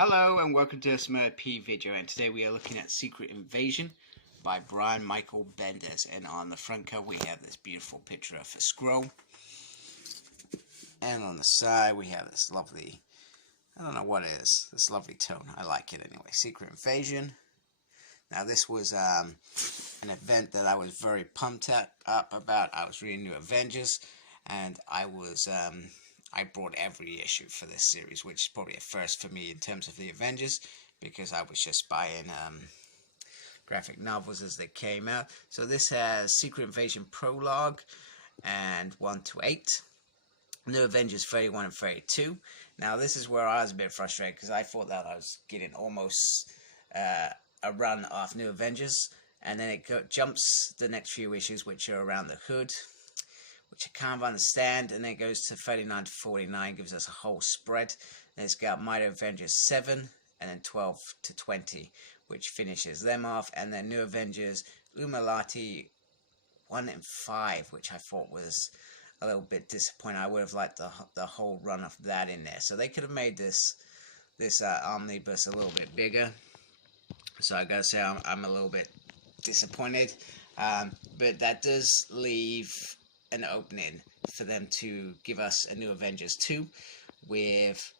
Hello and welcome to a Smurf P video, and today we are looking at Secret Invasion by Brian Michael Bendis. And on the front cover we have this beautiful picture of a scroll, and on the side we have this lovely, I don't know what it is, this lovely tone. I like it anyway. Secret Invasion. Now this was an event that I was very pumped up about. I was reading New Avengers, and I brought every issue for this series, which is probably a first for me in terms of the Avengers, because I was just buying graphic novels as they came out. So this has Secret Invasion Prologue and 1 to 8. New Avengers 31 and 32. Now this is where I was a bit frustrated, because I thought that I was getting almost a run of New Avengers, and then it jumps the next few issues, which are around the hood, which I kind of understand, and then it goes to 39 to 49, gives us a whole spread. Then it's got Mighty Avengers 7, and then 12 to 20, which finishes them off, and then New Avengers Illuminati 1 and 5, which I thought was a little bit disappointing. I would have liked the whole run of that in there. So they could have made this omnibus a little bit bigger. So I gotta say I'm a little bit disappointed, but that does leave an opening for them to give us a New Avengers 2 with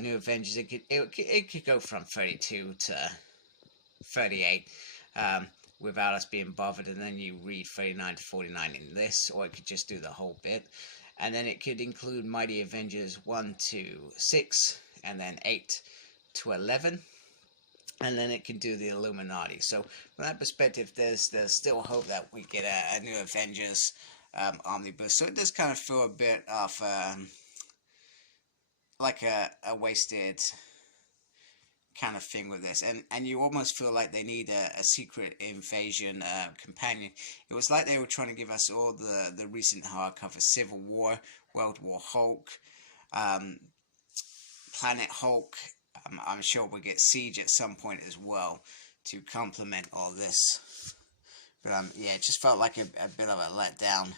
New Avengers. It could go from 32 to 38 without us being bothered, and then you read 39 to 49 in this, or it could just do the whole bit, and then it could include Mighty Avengers 1 to 6, and then 8 to 11. And then it can do the Illuminati. So from that perspective, there's still hope that we get a New Avengers omnibus. So it does kind of feel a bit of like a wasted kind of thing with this, and you almost feel like they need a Secret Invasion companion. It was like they were trying to give us all the recent hardcover: Civil War, World War Hulk, Planet Hulk. I'm sure we'll get Siege at some point as well to complement all this. But yeah, it just felt like a bit of a letdown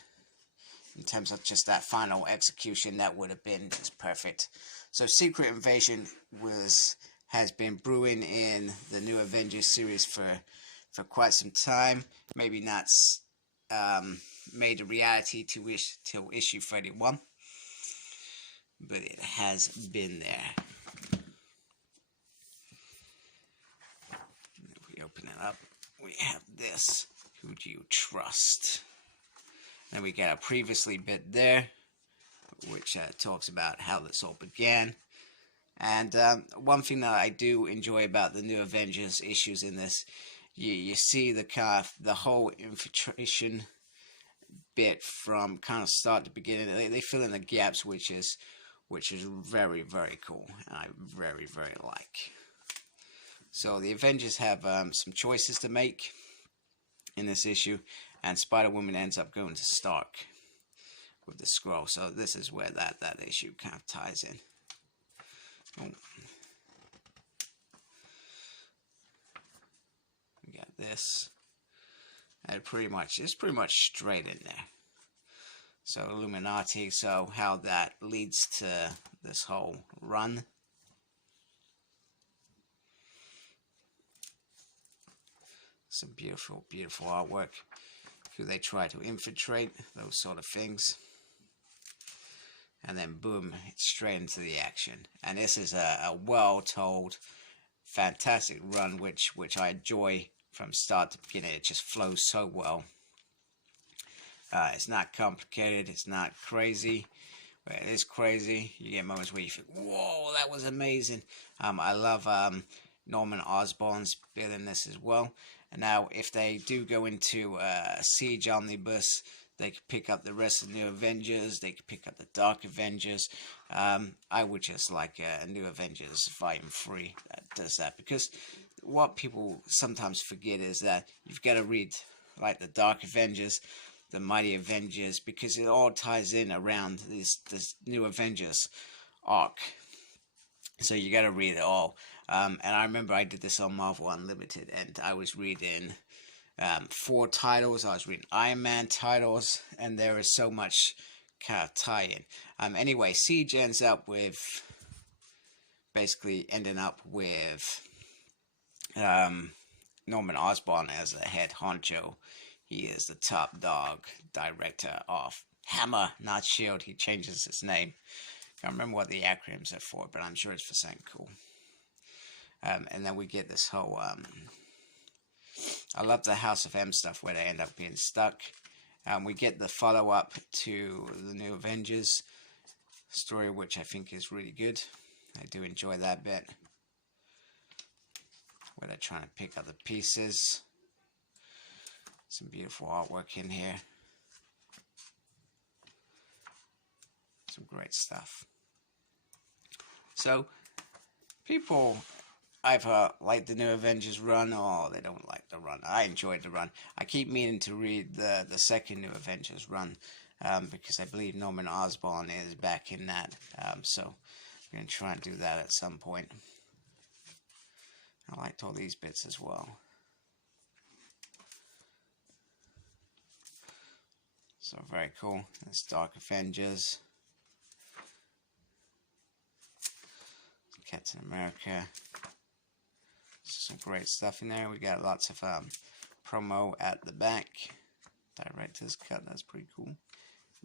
in terms of just that final execution. That would have been just perfect. So Secret Invasion has been brewing in the New Avengers series for quite some time. Maybe not made a reality till issue 31, but it has been there. Open it up, we have this. Who do you trust? Then we got a previously bit there, which talks about how this all began. And one thing that I do enjoy about the New Avengers issues in this, you see the whole infiltration bit from kind of start to beginning. They fill in the gaps, which is very, very cool, and I very, very like. So the Avengers have some choices to make in this issue, and Spider-Woman ends up going to Stark with the scroll. So this is where that issue kind of ties in. Oh. We got this, and it's pretty much straight in there. So Illuminati, so how that leads to this whole run. Some beautiful, beautiful artwork. Who they try to infiltrate, those sort of things. And then boom, it's straight into the action. And this is a well-told, fantastic run, which I enjoy from start to beginning. It just flows so well. It's not complicated, it's not crazy. But it is crazy. You get moments where you think, whoa, that was amazing. I love Norman Osborn's bit in this as well. And now, if they do go into a Siege Omnibus, they could pick up the rest of the New Avengers, they could pick up the Dark Avengers. I would just like a New Avengers Volume 3 that does that, because what people sometimes forget is that you've got to read like the Dark Avengers, the Mighty Avengers, because it all ties in around this New Avengers arc. So you got to read it all. And I remember I did this on Marvel Unlimited, and I was reading 4 titles. I was reading Iron Man titles, and there is so much kind of tie-in. Anyway, Siege ends up with basically ending up with Norman Osborn as the head honcho. He is the top dog director of Hammer, not Shield. He changes his name. Can't remember what the acronyms are for, but I'm sure it's for something cool. And then we get this whole I love the House of M stuff where they end up being stuck. We get the follow-up to the New Avengers story, which I think is really good. I do enjoy that bit, where they're trying to pick up the pieces. Some beautiful artwork in here. Some great stuff. So, people either like the New Avengers run or they don't like the run. I enjoyed the run. I keep meaning to read the second New Avengers run because I believe Norman Osborn is back in that. So I'm going to try and do that at some point. I liked all these bits as well. So very cool. That's Dark Avengers. Captain America. Some great stuff in there. We got lots of promo at the back. Director's cut. That's pretty cool.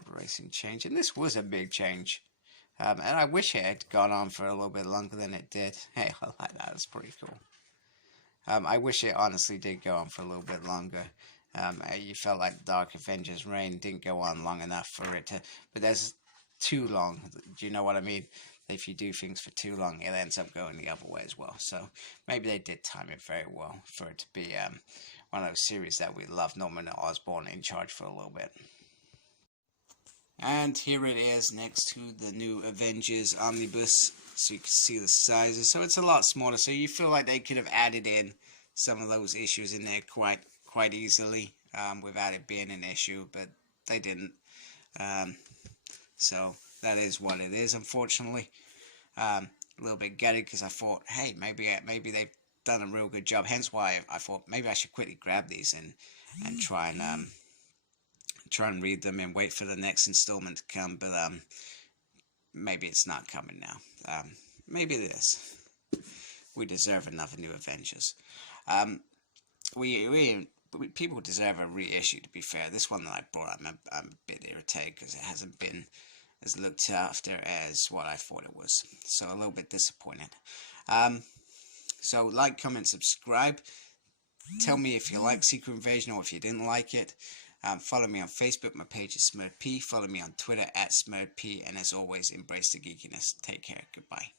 Embracing change. And this was a big change. And I wish it had gone on for a little bit longer than it did. Hey, I like that. It's pretty cool. I wish it honestly did go on for a little bit longer. You felt like Dark Avengers reign didn't go on long enough for it to... But there's too long. Do you know what I mean? If you do things for too long, it ends up going the other way as well. So maybe they did time it very well for it to be one of those series that we love. Norman Osborn in charge for a little bit. And here it is next to the New Avengers Omnibus, so you can see the sizes. So it's a lot smaller, so you feel like they could have added in some of those issues in there quite easily without it being an issue, but they didn't. So that is what it is, unfortunately. A little bit gutted because I thought, hey, maybe they've done a real good job. Hence why I thought maybe I should quickly grab these and try and read them and wait for the next installment to come. But maybe it's not coming now. Maybe it is. We deserve another New Avengers. People deserve a reissue. To be fair, this one that I brought, I'm a bit irritated because it hasn't been as looked after as what I thought it was. So a little bit disappointed. So like, comment, subscribe. Tell me if you like Secret Invasion or if you didn't like it. Follow me on Facebook. My page is SmurredP. Follow me on Twitter @SmurredP. And as always, embrace the geekiness. Take care. Goodbye.